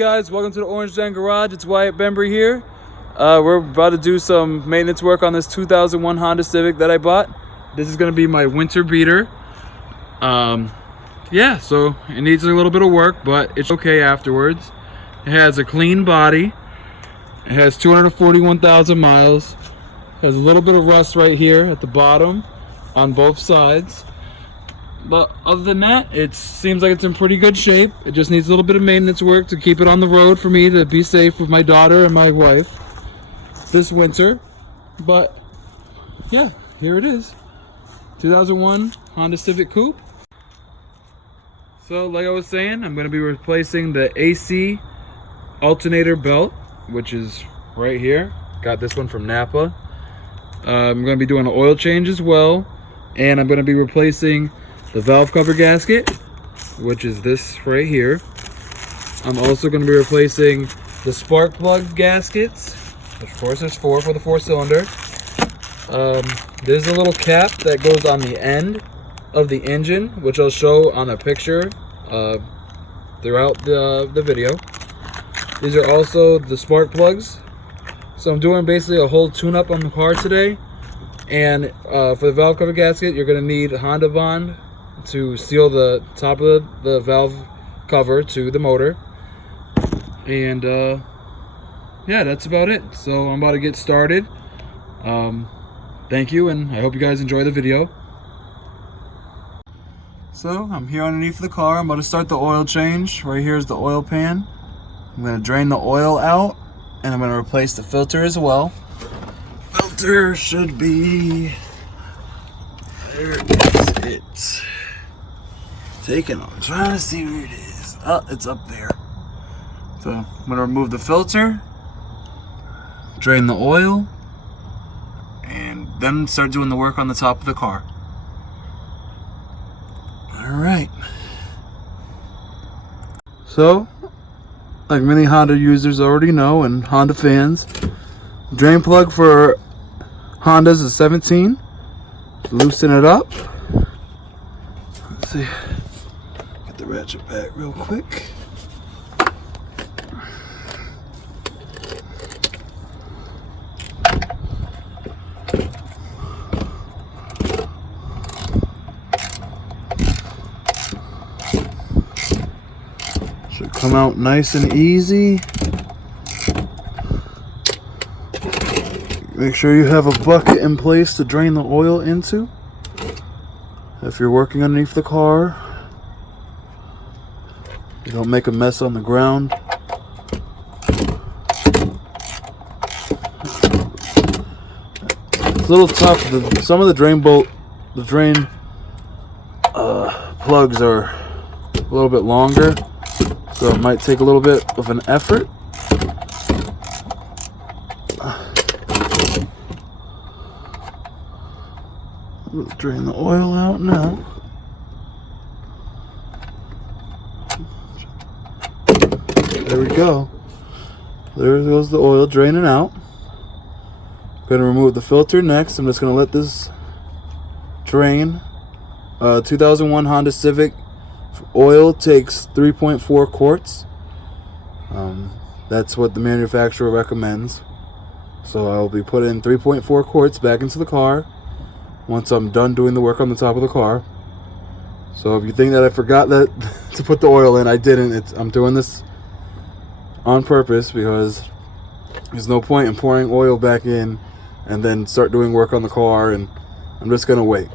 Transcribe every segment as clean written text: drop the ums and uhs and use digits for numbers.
guys, welcome to the Orange Den Garage. It's Wyatt Bembry here. We're about to do some maintenance work on this 2001 Honda Civic that I bought. This is going to be my winter beater. Yeah, so it needs a little bit of work, but it's okay afterwards. It has a clean body. It has 241,000 miles. It has a little bit of rust right here at the bottom on both sides. But other than that, it seems like it's in pretty good shape. It just needs a little bit of maintenance work to keep it on the road for me to be safe with my daughter and my wife this winter. But yeah, here it is. 2001 Honda Civic Coupe. So like I was saying, I'm going to be replacing the AC alternator belt, which is right here. Got this one from Napa. I'm going to be doing an oil change as well. And I'm going to be replacing the valve cover gasket, which is this right here. I'm also going to be replacing the spark plug gaskets. Of course, there's four for the 4-cylinder. There's a little cap that goes on the end of the engine, which I'll show on a picture throughout the video. These are also the spark plugs. So I'm doing basically a whole tune-up on the car today. And for the valve cover gasket, you're going to need Honda Bond to seal the top of the valve cover to the motor. And yeah, that's about it. So I'm about to get started. Thank you, and I hope you guys enjoy the video. So I'm here underneath the car. I'm about to start the oil change. Right here is the oil pan. I'm going to drain the oil out, and I'm going to replace the filter as well. Filter should be, there is it. I'm trying to see where it is. Oh, it's up there. So I'm going to remove the filter, drain the oil, and then start doing the work on the top of the car. Alright. So, like many Honda users already know, and Honda fans, drain plug for Hondas is 17. Loosen it up. Let's see. Get the ratchet back real quick. Should come out nice and easy. Make sure you have a bucket in place to drain the oil into if you're working underneath the car. You don't make a mess on the ground. It's a little tough. Some of the drain plugs are a little bit longer, so it might take a little bit of an effort. We'll drain the oil out now. There we go. There goes the oil draining out. I'm going to remove the filter next. I'm just going to let this drain. 2001 Honda Civic oil takes 3.4 quarts. That's what the manufacturer recommends. So I'll be putting 3.4 quarts back into the car once I'm done doing the work on the top of the car. So if you think that I forgot that to put the oil in, I didn't. I'm doing this on purpose because there's no point in pouring oil back in and then start doing work on the car, and I'm just gonna wait.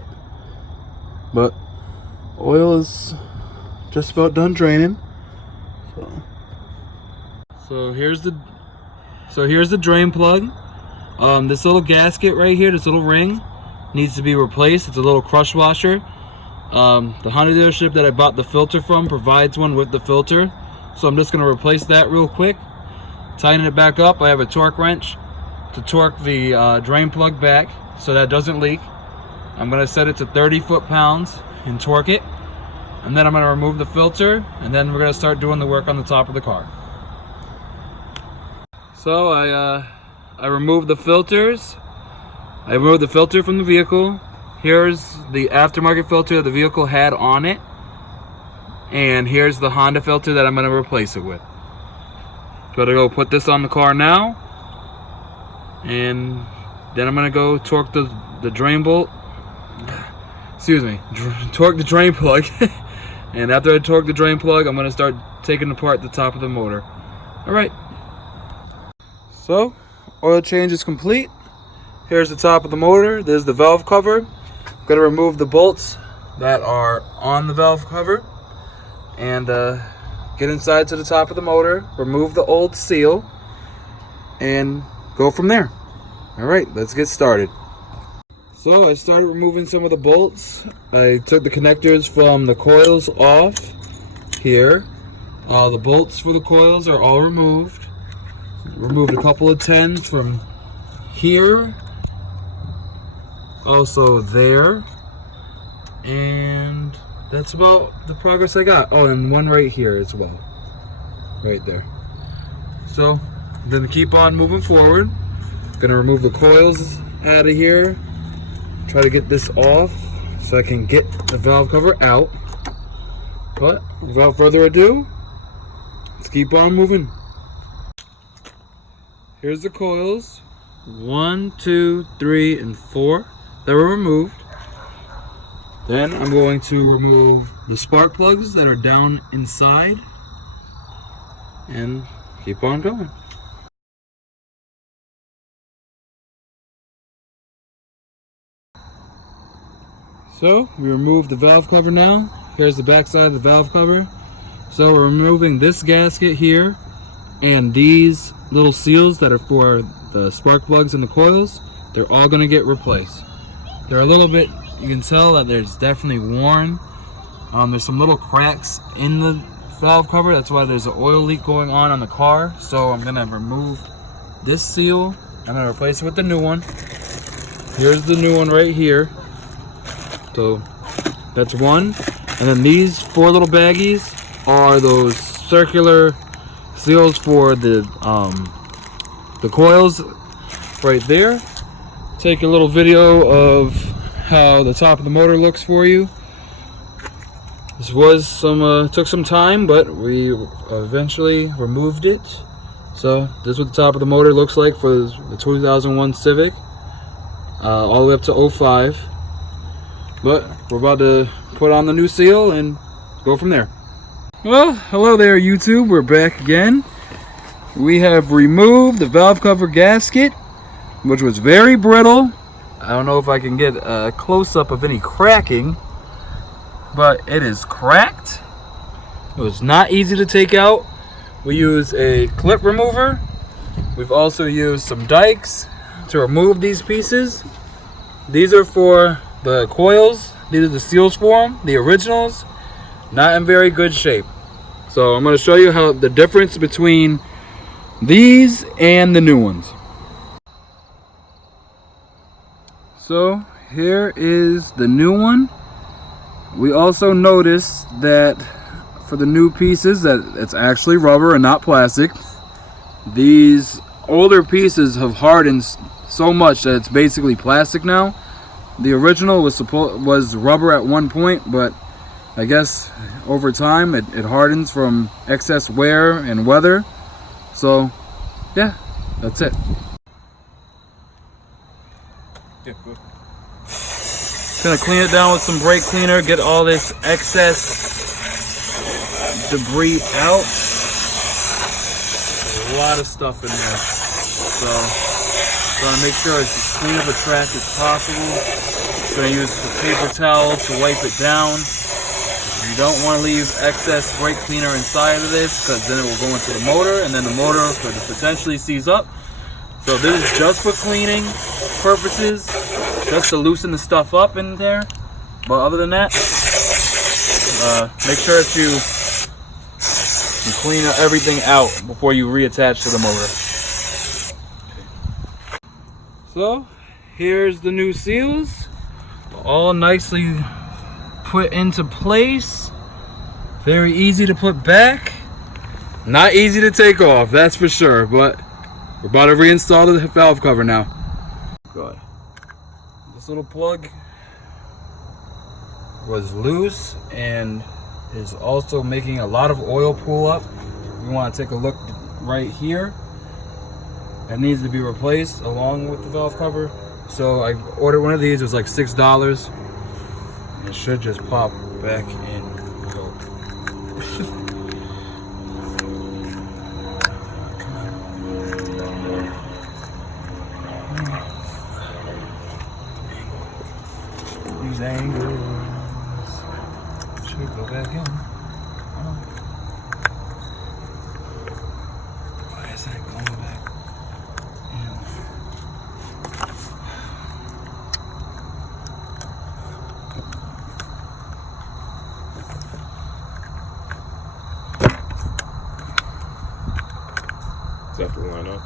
But oil is just about done draining. So here's the drain plug. This little gasket right here, this little ring, needs to be replaced. It's a little crush washer. The Honda dealership that I bought the filter from provides one with the filter, so I'm just going to replace that real quick. Tighten it back up. I have a torque wrench to torque the drain plug back so that it doesn't leak. I'm going to set it to 30 foot-pounds and torque it, and then I'm going to remove the filter, and then we're going to start doing the work on the top of the car. So I removed the filters. I removed the filter from the vehicle. Here's the aftermarket filter that the vehicle had on it. And here's the Honda filter that I'm going to replace it with. Gotta go put this on the car now, and then I'm gonna go torque the drain bolt. Excuse me, torque the drain plug. And after I torque the drain plug, I'm gonna start taking apart the top of the motor. All right. So, oil change is complete. Here's the top of the motor. There's the valve cover. I'm gonna remove the bolts that are on the valve cover and get inside to the top of the motor, remove the old seal, and go from there. All right, let's get started. So I started removing some of the bolts. I took the connectors from the coils off here. The bolts for the coils are all removed. Removed a couple of 10s from here, also there, and that's about the progress I got. Oh, and one right here as well, right there. So then keep on moving forward. Gonna remove the coils out of here, try to get this off so I can get the valve cover out. But without further ado, let's keep on moving. Here's the coils, 1, 2, 3, and 4 that were removed. Then I'm going to remove the spark plugs that are down inside and keep on going. So we remove the valve cover now. Here's the back side of the valve cover. So we're removing this gasket here and these little seals that are for the spark plugs and the coils. They're all going to get replaced. They're a little bit, you can tell that there's definitely worn. There's some little cracks in the valve cover. That's why there's an oil leak going on the car. So I'm going to remove this seal. I'm going to replace it with the new one. Here's the new one right here. So that's one. And then these 4 little baggies are those circular seals for the coils right there. Take a little video of how the top of the motor looks for you. This was took some time, but we eventually removed it. So this is what the top of the motor looks like for the 2001 Civic, all the way up to 05. But we're about to put on the new seal and go from there. Well, hello there YouTube, we're back again. We have removed the valve cover gasket, which was very brittle. I don't know if I can get a close-up of any cracking, but it is cracked. It was not easy to take out. We use a clip remover. We've also used some dikes to remove these pieces. These are for the coils. These are the seals for them, the originals, not in very good shape. So I'm going to show you how the difference between these and the new ones. So here is the new one. We also noticed that for the new pieces that it's actually rubber and not plastic. These older pieces have hardened so much that it's basically plastic now. The original was rubber at one point, but I guess over time it hardens from excess wear and weather. So yeah, that's it. Gonna clean it down with some brake cleaner, get all this excess debris out. There's a lot of stuff in there, so trying to make sure it's as clean of a track as possible. Gonna use the paper towel to wipe it down. You don't want to leave excess brake cleaner inside of this, because then it will go into the motor, and then the motor could potentially seize up. So this is just for cleaning purposes, just to loosen the stuff up in there. But other than that, make sure to clean everything out before you reattach to the motor. So here's the new seals, all nicely put into place. Very easy to put back, not easy to take off, that's for sure. But we're about to reinstall the valve cover now. Good. This little plug was loose and is also making a lot of oil pool up. We want to take a look right here that needs to be replaced along with the valve cover. So I ordered one of these. It was like $6. It should just pop back in. These angles should go back in. Why is that going back in? Does that have to line up?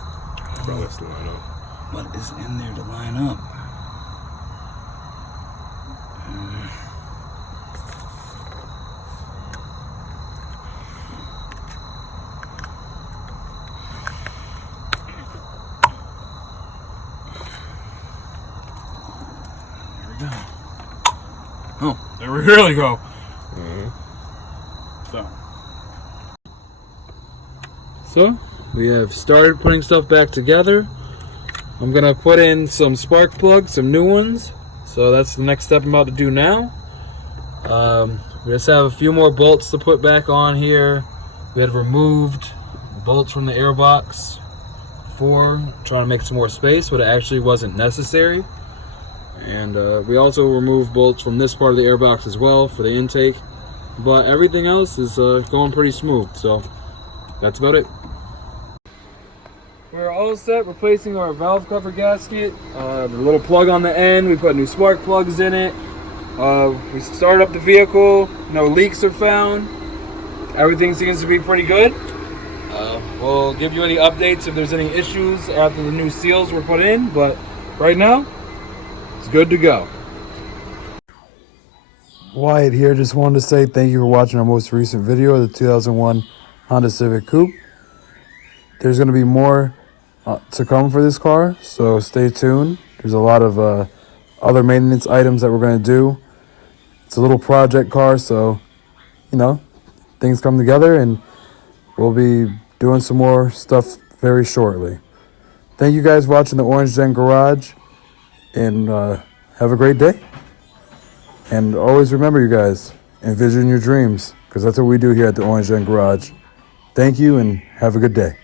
Probably has to line up. What is in there to line up? There we go. Oh, there we really go. So we have started putting stuff back together. I'm gonna put in some spark plugs, some new ones. So that's the next step I'm about to do now. We just have a few more bolts to put back on here. We had removed bolts from the airbox before, trying to make some more space, but it actually wasn't necessary. And we also removed bolts from this part of the airbox as well for the intake. But everything else is going pretty smooth, so that's about it. We're all set replacing our valve cover gasket. The little plug on the end, we put new spark plugs in it. We started up the vehicle, no leaks are found. Everything seems to be pretty good. We'll give you any updates if there's any issues after the new seals were put in, but right now, it's good to go. Wyatt here, just wanted to say thank you for watching our most recent video of the 2001 Honda Civic Coupe. There's going to be more to come for this car, so stay tuned. There's a lot of other maintenance items that we're going to do. It's a little project car, so, you know, things come together and we'll be doing some more stuff very shortly. Thank you guys for watching the Orange Den Garage, and have a great day. And always remember, you guys, envision your dreams, because that's what we do here at the Orange Den Garage. Thank you and have a good day.